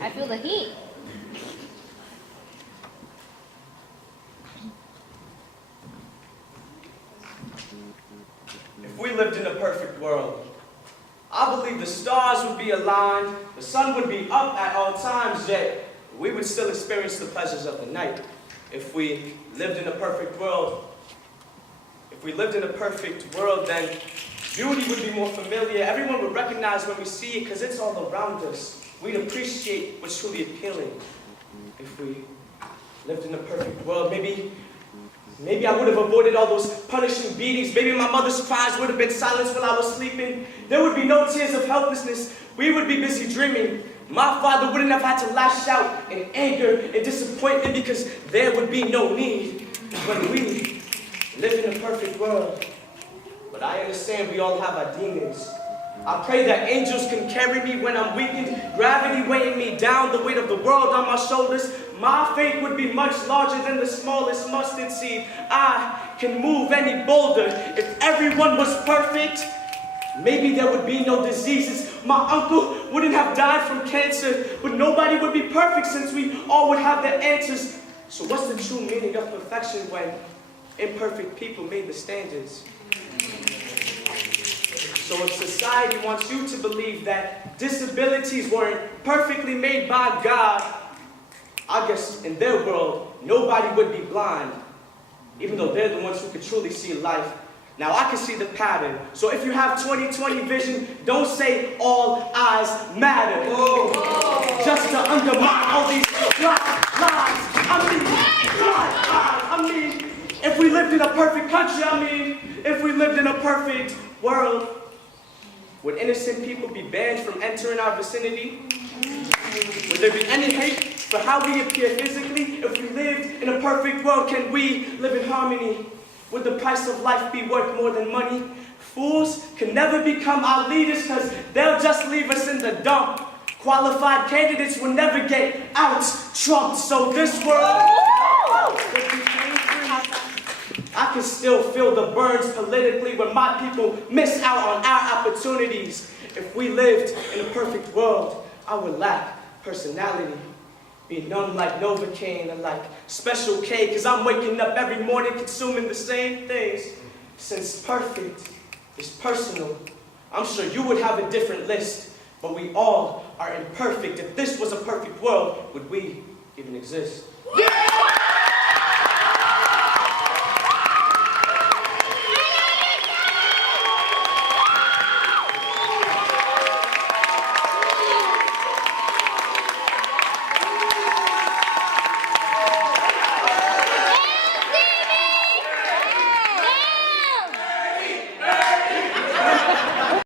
I feel the heat. If we lived in a perfect world, I believe the stars would be aligned, the sun would be up at all times, yet we would still experience the pleasures of the night. If we lived in a perfect world, then beauty would be more familiar. Everyone would recognize when we see it because it's all around us. We'd appreciate what's truly appealing. If we lived in a perfect world, maybe I would have avoided all those punishing beatings. Maybe my mother's cries would have been silenced while I was sleeping. There would be no tears of helplessness. We would be busy dreaming. My father wouldn't have had to lash out in anger and disappointment because there would be no need when we live in a perfect world. But I understand we all have our demons. I pray that angels can carry me when I'm weakened, gravity weighing me down, the weight of the world on my shoulders. My faith would be much larger than the smallest mustard seed. I can move any boulder. If everyone was perfect, maybe there would be no diseases. My uncle wouldn't have died from cancer, but nobody would be perfect since we all would have the answers. So what's the true meaning of perfection when imperfect people made the standards? So if society wants you to believe that disabilities weren't perfectly made by God, I guess in their world, nobody would be blind, even though they're the ones who could truly see life. Now I can see the pattern. So if you have 20/20 vision, don't say all eyes matter. Just to undermine all these lies. I mean, if we lived in a perfect country, if we lived in a perfect world, would innocent people be banned from entering our vicinity? Would there be any hate for how we appear physically? If we lived in a perfect world, can we live in harmony? Would the price of life be worth more than money? Fools can never become our leaders because they'll just leave us in the dump. Qualified candidates will never get out-trumped. So this world, I can still feel the burns politically when my people miss out on our opportunities. If we lived in a perfect world, I would lack personality. Be numb like Novocaine and like Special K, because I'm waking up every morning consuming the same things. Since perfect is personal, I'm sure you would have a different list, but we all are imperfect. If this was a perfect world, would we even exist? Yeah!